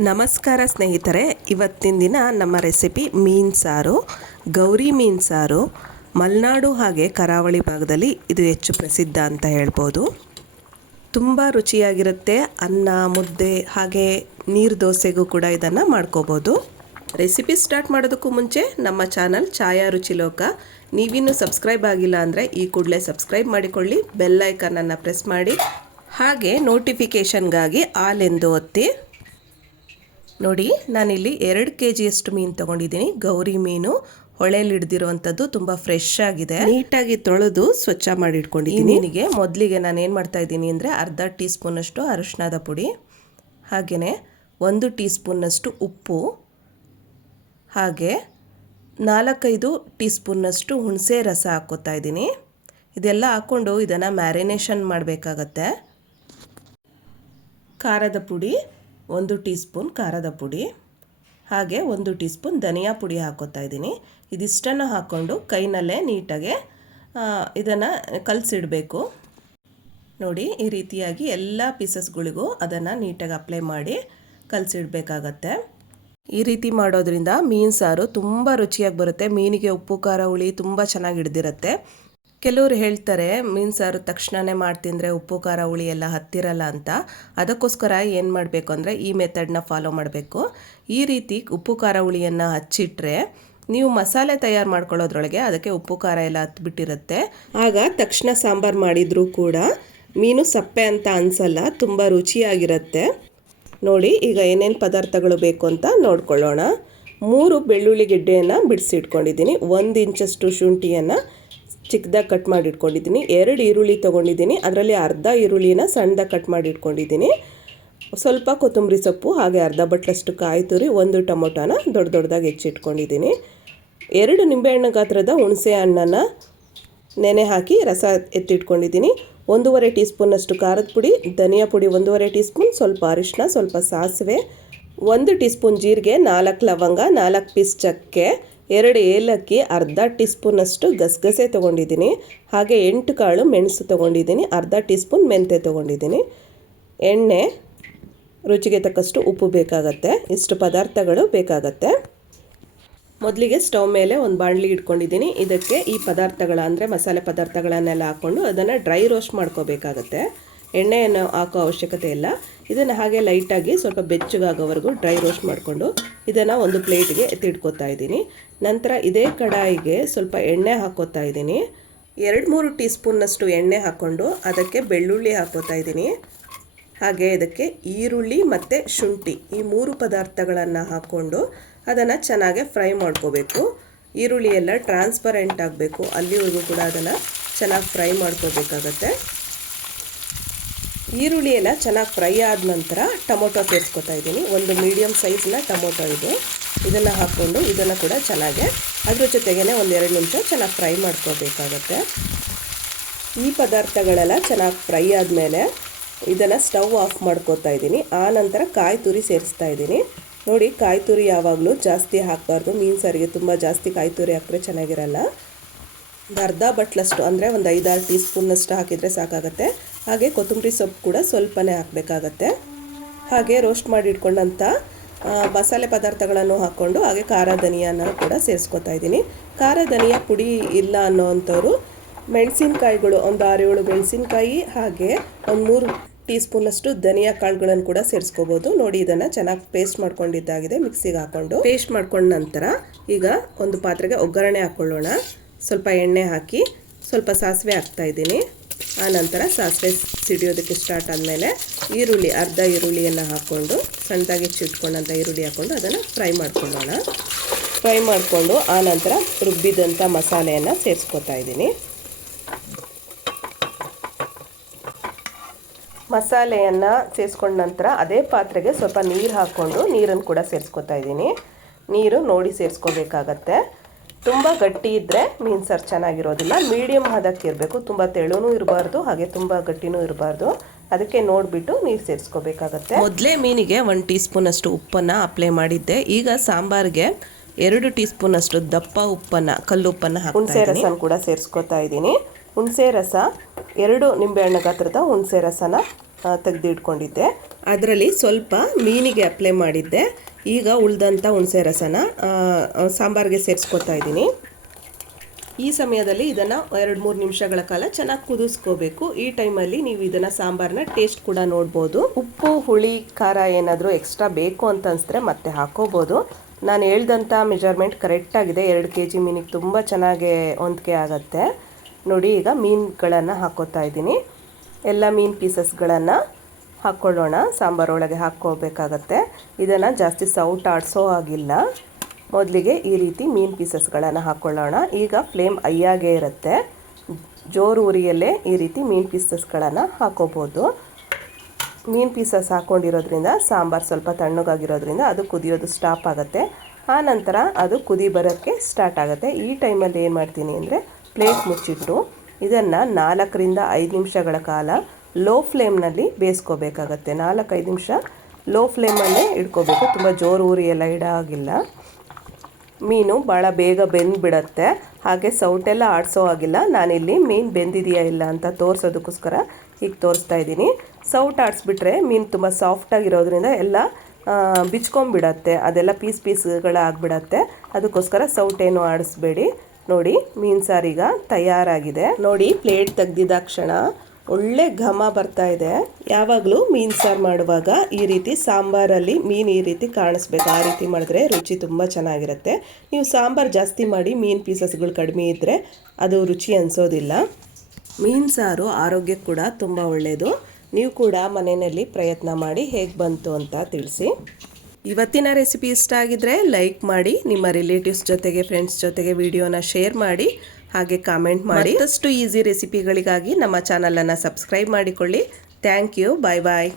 ನಮಸ್ಕಾರ ಸ್ನೇಹಿತರೆ, ಇವತ್ತಿನ ದಿನ ನಮ್ಮ ರೆಸಿಪಿ ಮೀನು ಸಾರು. ಗೌರಿ ಮೀನು ಸಾರು ಮಲೆನಾಡು ಹಾಗೆ ಕರಾವಳಿ ಭಾಗದಲ್ಲಿ ಇದು ಹೆಚ್ಚು ಪ್ರಸಿದ್ಧ ಅಂತ ಹೇಳ್ಬೋದು. ತುಂಬ ರುಚಿಯಾಗಿರುತ್ತೆ. ಅನ್ನ, ಮುದ್ದೆ ಹಾಗೆ ನೀರು ದೋಸೆಗೂ ಕೂಡ ಇದನ್ನು ಮಾಡ್ಕೋಬೋದು. ರೆಸಿಪಿ ಸ್ಟಾರ್ಟ್ ಮಾಡೋದಕ್ಕೂ ಮುಂಚೆ ನಮ್ಮ ಚಾನಲ್ ಛಾಯಾ ರುಚಿ ಲೋಕ ನೀವಿನ್ನೂ ಸಬ್ಸ್ಕ್ರೈಬ್ ಆಗಿಲ್ಲ ಅಂದರೆ ಈ ಕೂಡಲೇ ಸಬ್ಸ್ಕ್ರೈಬ್ ಮಾಡಿಕೊಳ್ಳಿ, ಬೆಲ್ ಐಕನನ್ನು ಪ್ರೆಸ್ ಮಾಡಿ, ಹಾಗೆ ನೋಟಿಫಿಕೇಷನ್ಗಾಗಿ ಆಲ್ ಎಂದು ಒತ್ತಿ. ನೋಡಿ, ನಾನಿಲ್ಲಿ 2 kgಯಷ್ಟು ಮೀನು ತೊಗೊಂಡಿದ್ದೀನಿ. ಗೌರಿ ಮೀನು ಹೊಳೆಯಲ್ಲಿ ಹಿಡ್ದಿರುವಂಥದ್ದು, ತುಂಬ ಫ್ರೆಶ್ ಆಗಿದೆ. ನೀಟಾಗಿ ತೊಳೆದು ಸ್ವಚ್ಛ ಮಾಡಿ ಇಟ್ಕೊಂಡಿದ್ದೀನಿ. ಮೀನಿಗೆ ಮೊದಲಿಗೆ ನಾನು ಏನು ಮಾಡ್ತಾ ಇದ್ದೀನಿ ಅಂದರೆ ಅರ್ಧ ಟೀ ಸ್ಪೂನಷ್ಟು ಅರಿಶಿಣದ ಪುಡಿ, ಹಾಗೆಯೇ 1 ಟೀ ಸ್ಪೂನ್ನಷ್ಟು ಉಪ್ಪು, ಹಾಗೆ 4-5 ಟೀ ಸ್ಪೂನ್ನಷ್ಟು ಹುಣಸೆ ರಸ ಹಾಕ್ಕೋತಾ ಇದ್ದೀನಿ. ಇದೆಲ್ಲ ಹಾಕ್ಕೊಂಡು ಇದನ್ನು ಮ್ಯಾರಿನೇಷನ್ ಮಾಡಬೇಕಾಗತ್ತೆ. ಖಾರದ ಪುಡಿ 1 ಟೀ ಸ್ಪೂನ್ ಖಾರದ ಪುಡಿ, ಹಾಗೆ 1 ಟೀ ಸ್ಪೂನ್ ಧನಿಯಾ ಪುಡಿ ಹಾಕೋತಾ ಇದ್ದೀನಿ. ಇದಿಷ್ಟನ್ನು ಹಾಕ್ಕೊಂಡು ಕೈನಲ್ಲೇ ನೀಟಾಗೆ ಇದನ್ನು ಕಲಸಿಡಬೇಕು. ನೋಡಿ, ಈ ರೀತಿಯಾಗಿ ಎಲ್ಲ ಪೀಸಸ್ಗಳಿಗೂ ಅದನ್ನು ನೀಟಾಗಿ ಅಪ್ಲೈ ಮಾಡಿ ಕಲಸಿಡಬೇಕಾಗತ್ತೆ. ಈ ರೀತಿ ಮಾಡೋದ್ರಿಂದ ಮೀನು ಸಾರು ತುಂಬ ರುಚಿಯಾಗಿ ಬರುತ್ತೆ. ಮೀನಿಗೆ ಉಪ್ಪು ಖಾರ ಹುಳಿ ತುಂಬ ಚೆನ್ನಾಗಿ ಹಿಡ್ದಿರುತ್ತೆ. ಕೆಲವರು ಹೇಳ್ತಾರೆ ಮೀನು ಸಾರು ತಕ್ಷಣವೇ ಮಾಡ್ತಿಂದರೆ ಉಪ್ಪು ಖಾರ ಹುಳಿ ಎಲ್ಲ ಹತ್ತಿರಲ್ಲ ಅಂತ. ಅದಕ್ಕೋಸ್ಕರ ಏನು ಮಾಡಬೇಕು ಅಂದರೆ ಈ ಮೆಥಡ್ನ ಫಾಲೋ ಮಾಡಬೇಕು. ಈ ರೀತಿ ಉಪ್ಪು ಖಾರ ಹುಳಿಯನ್ನು ಹಚ್ಚಿಟ್ರೆ ನೀವು ಮಸಾಲೆ ತಯಾರು ಮಾಡ್ಕೊಳ್ಳೋದ್ರೊಳಗೆ ಅದಕ್ಕೆ ಉಪ್ಪು ಖಾರ ಎಲ್ಲ ಹತ್ಬಿಟ್ಟಿರುತ್ತೆ. ಆಗ ತಕ್ಷಣ ಸಾಂಬಾರು ಮಾಡಿದರೂ ಕೂಡ ಮೀನು ಸಪ್ಪೆ ಅಂತ ಅನಿಸಲ್ಲ, ತುಂಬ ರುಚಿಯಾಗಿರುತ್ತೆ. ನೋಡಿ, ಈಗ ಏನೇನು ಪದಾರ್ಥಗಳು ಬೇಕು ಅಂತ ನೋಡ್ಕೊಳ್ಳೋಣ. 3 ಬೆಳ್ಳುಳ್ಳಿ ಗೆಡ್ಡೆಯನ್ನು ಬಿಡಿಸಿಟ್ಕೊಂಡಿದ್ದೀನಿ, 1 ಇಂಚಷ್ಟು ಶುಂಠಿಯನ್ನು ಚಿಕ್ಕದಾಗಿ ಕಟ್ ಮಾಡಿ ಇಟ್ಕೊಂಡಿದ್ದೀನಿ, 2 ಈರುಳ್ಳಿ ತೊಗೊಂಡಿದ್ದೀನಿ, ಅದರಲ್ಲಿ ಅರ್ಧ ಈರುಳ್ಳಿನ ಸಣ್ಣದಾಗಿ ಕಟ್ ಮಾಡಿ ಇಟ್ಕೊಂಡಿದ್ದೀನಿ, ಸ್ವಲ್ಪ ಕೊತ್ತಂಬರಿ ಸೊಪ್ಪು, ಹಾಗೆ ಅರ್ಧ ಬಟ್ಲಷ್ಟು ಕಾಯಿ ತುರಿ, 1 ಟೊಮೊಟೊನ ದೊಡ್ಡದಾಗಿ ಹೆಚ್ಚಿಟ್ಕೊಂಡಿದ್ದೀನಿ, 2 ನಿಂಬೆಹಣ್ಣು ಗಾತ್ರದ ಹುಣಸೆ ಹಣ್ಣನ್ನು ನೆನೆ ಹಾಕಿ ರಸ ಎತ್ತಿಟ್ಕೊಂಡಿದ್ದೀನಿ, 1.5 ಟೀ ಸ್ಪೂನಷ್ಟು ಖಾರದ ಪುಡಿ, ಧನಿಯಾ ಪುಡಿ 1.5 ಟೀ ಸ್ಪೂನ್, ಸ್ವಲ್ಪ ಅರಿಶಿನ, ಸ್ವಲ್ಪ ಸಾಸಿವೆ, 1 ಟೀ ಸ್ಪೂನ್ ಜೀರಿಗೆ, 4 ಲವಂಗ, 4 ಪೀಸ್ ಚಕ್ಕೆ, 2 ಏಲಕ್ಕಿ, ಅರ್ಧ ಟೀ ಸ್ಪೂನಷ್ಟು ಗಸಗಸೆ ತೊಗೊಂಡಿದ್ದೀನಿ, ಹಾಗೆ 8 ಕಾಳು ಮೆಣಸು ತೊಗೊಂಡಿದ್ದೀನಿ, ಅರ್ಧ ಟೀ ಸ್ಪೂನ್ ಮೆಂತೆ ತೊಗೊಂಡಿದ್ದೀನಿ, ಎಣ್ಣೆ, ರುಚಿಗೆ ತಕ್ಕಷ್ಟು ಉಪ್ಪು ಬೇಕಾಗತ್ತೆ. ಇಷ್ಟು ಪದಾರ್ಥಗಳು ಬೇಕಾಗತ್ತೆ. ಮೊದಲಿಗೆ ಸ್ಟವ್ ಮೇಲೆ ಒಂದು ಬಾಣಲಿ ಇಟ್ಕೊಂಡಿದ್ದೀನಿ. ಇದಕ್ಕೆ ಈ ಅಂದರೆ ಮಸಾಲೆ ಪದಾರ್ಥಗಳನ್ನೆಲ್ಲ ಹಾಕ್ಕೊಂಡು ಅದನ್ನು ಡ್ರೈ ರೋಸ್ಟ್ ಮಾಡ್ಕೋಬೇಕಾಗತ್ತೆ. ಎಣ್ಣೆಯನ್ನು ಹಾಕೋ ಅವಶ್ಯಕತೆ ಇಲ್ಲ. ಇದನ್ನು ಹಾಗೆ ಲೈಟಾಗಿ ಸ್ವಲ್ಪ ಬೆಚ್ಚಗಾಗೋವರೆಗೂ ಡ್ರೈ ರೋಸ್ಟ್ ಮಾಡಿಕೊಂಡು ಇದನ್ನು ಒಂದು ಪ್ಲೇಟ್ಗೆ ಎತ್ತಿಟ್ಕೋತಾ ಇದ್ದೀನಿ. ನಂತರ ಇದೇ ಕಡಾಯಿಗೆ ಸ್ವಲ್ಪ ಎಣ್ಣೆ ಹಾಕ್ಕೋತಾ ಇದ್ದೀನಿ. 2-3 ಟೀ ಸ್ಪೂನ್ನಷ್ಟು ಎಣ್ಣೆ ಹಾಕ್ಕೊಂಡು ಅದಕ್ಕೆ ಬೆಳ್ಳುಳ್ಳಿ ಹಾಕ್ಕೋತಾ ಇದ್ದೀನಿ, ಹಾಗೆ ಇದಕ್ಕೆ ಈರುಳ್ಳಿ ಮತ್ತು ಶುಂಠಿ ಈ 3 ಪದಾರ್ಥಗಳನ್ನು ಹಾಕ್ಕೊಂಡು ಅದನ್ನು ಚೆನ್ನಾಗಿ ಫ್ರೈ ಮಾಡ್ಕೋಬೇಕು. ಈರುಳ್ಳಿ ಎಲ್ಲ ಟ್ರಾನ್ಸ್ಪರೆಂಟ್ ಆಗಬೇಕು, ಅಲ್ಲಿವರೆಗೂ ಕೂಡ ಅದನ್ನು ಚೆನ್ನಾಗಿ ಫ್ರೈ ಮಾಡ್ಕೋಬೇಕಾಗತ್ತೆ. ಈರುಳ್ಳಿ ಎಲ್ಲ ಚೆನ್ನಾಗಿ ಫ್ರೈ ಆದ ನಂತರ ಟೊಮೊಟೊ ಸೇರಿಸ್ಕೊತಾ ಇದ್ದೀನಿ. ಒಂದು ಮೀಡಿಯಮ್ ಸೈಜ್ನ ಟೊಮೊಟೊ ಇದು. ಇದನ್ನು ಹಾಕ್ಕೊಂಡು ಇದನ್ನು ಕೂಡ ಚೆನ್ನಾಗೆ ಅದ್ರ ಜೊತೆಗೇ 1-2 ನಿಮಿಷ ಚೆನ್ನಾಗಿ ಫ್ರೈ ಮಾಡ್ಕೋಬೇಕಾಗತ್ತೆ. ಈ ಪದಾರ್ಥಗಳೆಲ್ಲ ಚೆನ್ನಾಗಿ ಫ್ರೈ ಆದಮೇಲೆ ಇದನ್ನು ಸ್ಟವ್ ಆಫ್ ಮಾಡ್ಕೋತಾ ಇದ್ದೀನಿ. ಆ ನಂತರ ಕಾಯಿ ತುರಿ ಸೇರಿಸ್ತಾ ಇದ್ದೀನಿ. ನೋಡಿ, ಕಾಯಿ ತುರಿ ಯಾವಾಗಲೂ ಜಾಸ್ತಿ ಹಾಕಬಾರ್ದು. ಮೀನು ಸಾರಿಗೆ ತುಂಬ ಜಾಸ್ತಿ ಕಾಯಿ ತುರಿ ಹಾಕಿದ್ರೆ ಚೆನ್ನಾಗಿರಲ್ಲ. ಅರ್ಧ ಬಟ್ಲಷ್ಟು ಅಂದರೆ ಒಂದು 5-6 ಟೀ ಸ್ಪೂನ್ನಷ್ಟು ಹಾಕಿದರೆ ಸಾಕಾಗತ್ತೆ. ಹಾಗೆ ಕೊತ್ತಂಬರಿ ಸೊಪ್ಪು ಕೂಡ ಸ್ವಲ್ಪನೇ ಹಾಕಬೇಕಾಗತ್ತೆ. ಹಾಗೆ ರೋಸ್ಟ್ ಮಾಡಿ ಇಟ್ಕೊಂಡಂಥ ಮಸಾಲೆ ಪದಾರ್ಥಗಳನ್ನು ಹಾಕ್ಕೊಂಡು ಹಾಗೆ ಖಾರ ಧನಿಯಾನ ಕೂಡ ಸೇರಿಸ್ಕೊತಾ ಇದ್ದೀನಿ. ಖಾರ ಧನಿಯಾ ಪುಡಿ ಇಲ್ಲ ಅನ್ನೋವಂಥವ್ರು ಮೆಣಸಿನಕಾಯಿಗಳು ಒಂದು 6-7 ಮೆಣಸಿನಕಾಯಿ, ಹಾಗೆ ಒಂದು 3 ಟೀ ಸ್ಪೂನಷ್ಟು ಧನಿಯಾ ಕಾಳುಗಳನ್ನು ಕೂಡ ಸೇರಿಸ್ಕೋಬೋದು. ನೋಡಿ, ಇದನ್ನು ಚೆನ್ನಾಗಿ ಪೇಸ್ಟ್ ಮಾಡ್ಕೊಂಡಿದ್ದಾಗಿದೆ. ಮಿಕ್ಸಿಗೆ ಹಾಕ್ಕೊಂಡು ಪೇಸ್ಟ್ ಮಾಡ್ಕೊಂಡ ನಂತರ ಈಗ ಒಂದು ಪಾತ್ರೆಗೆ ಒಗ್ಗರಣೆ ಹಾಕ್ಕೊಳ್ಳೋಣ. ಸ್ವಲ್ಪ ಎಣ್ಣೆ ಹಾಕಿ ಸ್ವಲ್ಪ ಸಾಸಿವೆ ಹಾಕ್ತಾಯಿದ್ದೀನಿ. ಆನಂತರ ಸಾಸಿವೆ ಸಿಡಿಯೋದಕ್ಕೆ ಸ್ಟಾರ್ಟ್ ಆದಮೇಲೆ ಅರ್ಧ ಈರುಳ್ಳಿಯನ್ನು ಹಾಕ್ಕೊಂಡು ಸಣ್ಣದಾಗಿ ಹೆಚ್ಚಿಟ್ಕೊಂಡಂಥ ಈರುಳ್ಳಿ ಹಾಕ್ಕೊಂಡು ಅದನ್ನು ಫ್ರೈ ಮಾಡ್ಕೊಳ್ಳೋಣ. ಫ್ರೈ ಮಾಡಿಕೊಂಡು ಆನಂತರ ರುಬ್ಬಿದಂಥ ಮಸಾಲೆಯನ್ನು ಸೇರಿಸ್ಕೊತಾ ಇದ್ದೀನಿ. ಮಸಾಲೆಯನ್ನು ಸೇರಿಸ್ಕೊಂಡ ನಂತರ ಅದೇ ಪಾತ್ರೆಗೆ ಸ್ವಲ್ಪ ನೀರು ಹಾಕ್ಕೊಂಡು ನೀರನ್ನು ಕೂಡ ಸೇರಿಸ್ಕೊತಾ ಇದ್ದೀನಿ. ನೀರು ನೋಡಿ ಸೇರಿಸ್ಕೋಬೇಕಾಗತ್ತೆ. ತುಂಬ ಗಟ್ಟಿ ಇದ್ದರೆ ಮೀನು ಸಾರು ಚೆನ್ನಾಗಿರೋದಿಲ್ಲ. ಮೀಡಿಯಮ್ ಹದಕ್ಕೆ ಇರಬೇಕು, ತುಂಬ ತೆಳುನೂ ಇರಬಾರ್ದು ಹಾಗೆ ತುಂಬ ಗಟ್ಟಿನೂ ಇರಬಾರ್ದು. ಅದಕ್ಕೆ ನೋಡಿಬಿಟ್ಟು ನೀರು ಸೇರಿಸ್ಕೋಬೇಕಾಗತ್ತೆ. ಮೊದಲೇ ಮೀನಿಗೆ 1 ಟೀ ಸ್ಪೂನಷ್ಟು ಉಪ್ಪನ್ನು ಅಪ್ಲೈ ಮಾಡಿದ್ದೆ. ಈಗ ಸಾಂಬಾರಿಗೆ 2 ಟೀ ಸ್ಪೂನಷ್ಟು ದಪ್ಪ ಉಪ್ಪನ್ನು, ಕಲ್ಲುಪ್ಪನ್ನು ಹಾಕಿ ಹುಣಸೆ ರಸನ ಕೂಡ ಸೇರಿಸ್ಕೊತಾ ಇದ್ದೀನಿ. ಹುಣಸೆ ರಸ 2 ನಿಂಬೆಹಣ್ಣು ಗಾತ್ರದ ಹುಣಸೆ ರಸನ ತೆಗೆದಿಟ್ಕೊಂಡಿದ್ದೆ. ಅದರಲ್ಲಿ ಸ್ವಲ್ಪ ಮೀನಿಗೆ ಅಪ್ಲೈ ಮಾಡಿದ್ದೆ. ಈಗ ಉಳಿದಂಥ ಹುಣಸೆ ರಸನ ಸಾಂಬಾರಿಗೆ ಸೇರಿಸ್ಕೊತಾ ಇದ್ದೀನಿ. ಈ ಸಮಯದಲ್ಲಿ ಇದನ್ನು 2-3 ನಿಮಿಷಗಳ ಕಾಲ ಚೆನ್ನಾಗಿ ಕುದಿಸ್ಕೋಬೇಕು. ಈ ಟೈಮಲ್ಲಿ ನೀವು ಇದನ್ನು ಸಾಂಬಾರನ್ನ ಟೇಸ್ಟ್ ಕೂಡ ನೋಡ್ಬೋದು. ಉಪ್ಪು ಹುಳಿ ಖಾರ ಏನಾದರೂ ಎಕ್ಸ್ಟ್ರಾ ಬೇಕು ಅಂತ ಅನಿಸಿದ್ರೆ ಮತ್ತೆ ಹಾಕೋಬೋದು. ನಾನು ಹೇಳ್ದಂಥ ಮೆಜರ್ಮೆಂಟ್ ಕರೆಕ್ಟಾಗಿದೆ. 2 kg ಮೀನಿಗೆ ತುಂಬ ಚೆನ್ನಾಗಿ ಹೊಂದಿಕೆ ಆಗುತ್ತೆ. ನೋಡಿ, ಈಗ ಮೀನುಗಳನ್ನು ಹಾಕ್ಕೋತಾ ಇದ್ದೀನಿ. ಎಲ್ಲ ಮೀನು ಪೀಸಸ್ಗಳನ್ನು ಹಾಕ್ಕೊಳ್ಳೋಣ. ಸಾಂಬಾರೊಳಗೆ ಹಾಕ್ಕೋಬೇಕಾಗತ್ತೆ. ಇದನ್ನು ಜಾಸ್ತಿ ಸೌಟ್ ಆಡಿಸೋ ಹಾಗಿಲ್ಲ. ಮೊದಲಿಗೆ ಈ ರೀತಿ ಮೀನು ಪೀಸಸ್ಗಳನ್ನು ಹಾಕ್ಕೊಳ್ಳೋಣ. ಈಗ ಫ್ಲೇಮ್ ಹೈಯಾಗೇ ಇರುತ್ತೆ. ಜೋರು ಉರಿಯಲ್ಲೇ ಈ ರೀತಿ ಮೀನು ಪೀಸಸ್ಗಳನ್ನು ಹಾಕೋಬೋದು. ಮೀನು ಪೀಸಸ್ ಹಾಕ್ಕೊಂಡಿರೋದ್ರಿಂದ ಸಾಂಬಾರು ಸ್ವಲ್ಪ ತಣ್ಣಗಾಗಿರೋದ್ರಿಂದ ಅದು ಕುದಿಯೋದು ಸ್ಟಾಪ್ ಆಗುತ್ತೆ. ಆನಂತರ ಅದು ಕುದಿ ಬರೋಕ್ಕೆ ಸ್ಟಾರ್ಟ್ ಆಗುತ್ತೆ. ಈ ಟೈಮಲ್ಲಿ ಏನು ಮಾಡ್ತೀನಿ ಅಂದರೆ ಪ್ಲೇಟ್ ಮುಚ್ಚಿಟ್ಟು ಇದನ್ನು 4-5 ನಿಮಿಷಗಳ ಕಾಲ ಲೋ ಫ್ಲೇಮ್ನಲ್ಲಿ ಬೇಯಿಸ್ಕೋಬೇಕಾಗತ್ತೆ. 4-5 ನಿಮಿಷ ಲೋ ಫ್ಲೇಮಲ್ಲೇ ಇಟ್ಕೋಬೇಕು. ತುಂಬ ಜೋರು ಉರಿಯೆಲ್ಲ ಇಡಾಗಿಲ್ಲ. ಮೀನು ಭಾಳ ಬೇಗ ಬೆಂದುಬಿಡತ್ತೆ. ಹಾಗೆ ಸೌಟೆಲ್ಲ ಆಡಿಸೋ ಆಗಿಲ್ಲ. ನಾನಿಲ್ಲಿ ಮೀನು ಬೆಂದಿದೆಯಾ ಇಲ್ಲ ಅಂತ ತೋರಿಸೋದಕ್ಕೋಸ್ಕರ ಈಗ ತೋರಿಸ್ತಾ ಇದ್ದೀನಿ. ಸೌಟ್ ಆಡಿಸ್ಬಿಟ್ರೆ ಮೀನು ತುಂಬ ಸಾಫ್ಟಾಗಿರೋದ್ರಿಂದ ಎಲ್ಲ ಬಿಚ್ಕೊಂಬಿಡತ್ತೆ. ಅದೆಲ್ಲ ಪೀಸ್ಗಳಾಗ್ಬಿಡತ್ತೆ. ಅದಕ್ಕೋಸ್ಕರ ಸೌಟೇನು ಆಡಿಸ್ಬೇಡಿ. ನೋಡಿ, ಮೀನು ಸಾರೀಗ ತಯಾರಾಗಿದೆ. ನೋಡಿ, ಪ್ಲೇಟ್ ತೆಗ್ದಿದ್ದಾಕ್ಷಣ ಒಳ್ಳೆ ಘಮ ಬರ್ತಾ ಇದೆ. ಯಾವಾಗಲೂ ಮೀನು ಸಾರು ಮಾಡುವಾಗ ಈ ರೀತಿ ಸಾಂಬಾರಲ್ಲಿ ಮೀನು ಈ ರೀತಿ ಕಾಣಿಸ್ಬೇಕು. ಆ ರೀತಿ ಮಾಡಿದ್ರೆ ರುಚಿ ತುಂಬ ಚೆನ್ನಾಗಿರುತ್ತೆ. ನೀವು ಸಾಂಬಾರು ಜಾಸ್ತಿ ಮಾಡಿ ಮೀನು ಪೀಸಸ್ಗಳು ಕಡಿಮೆ ಇದ್ದರೆ ಅದು ರುಚಿ ಅನಿಸೋದಿಲ್ಲ. ಮೀನು ಸಾರು ಆರೋಗ್ಯಕ್ಕೆ ಕೂಡ ತುಂಬ ಒಳ್ಳೆಯದು. ನೀವು ಕೂಡ ಮನೆಯಲ್ಲಿ ಪ್ರಯತ್ನ ಮಾಡಿ ಹೇಗೆ ಬಂತು ಅಂತ ತಿಳಿಸಿ. ಇವತ್ತಿನ ರೆಸಿಪಿ ಇಷ್ಟ ಆಗಿದ್ರೆ ಲೈಕ್ ಮಾಡಿ, ನಿಮ್ಮ ರಿಲೇಟಿವ್ಸ್ ಜೊತೆಗೆ ಫ್ರೆಂಡ್ಸ್ ಜೊತೆಗೆ ವಿಡಿಯೋನ ಶೇರ್ ಮಾಡಿ, ಹಾಗೆ ಕಾಮೆಂಟ್ ಮಾಡಿ. ಮತ್ತಷ್ಟು ಈಸಿ ರೆಸಿಪಿಗಳಿಗಾಗಿ ನಮ್ಮ ಚಾನಲನ್ನು ಸಬ್ಸ್ಕ್ರೈಬ್ ಮಾಡಿಕೊಳ್ಳಿ. Thank you. Bye bye.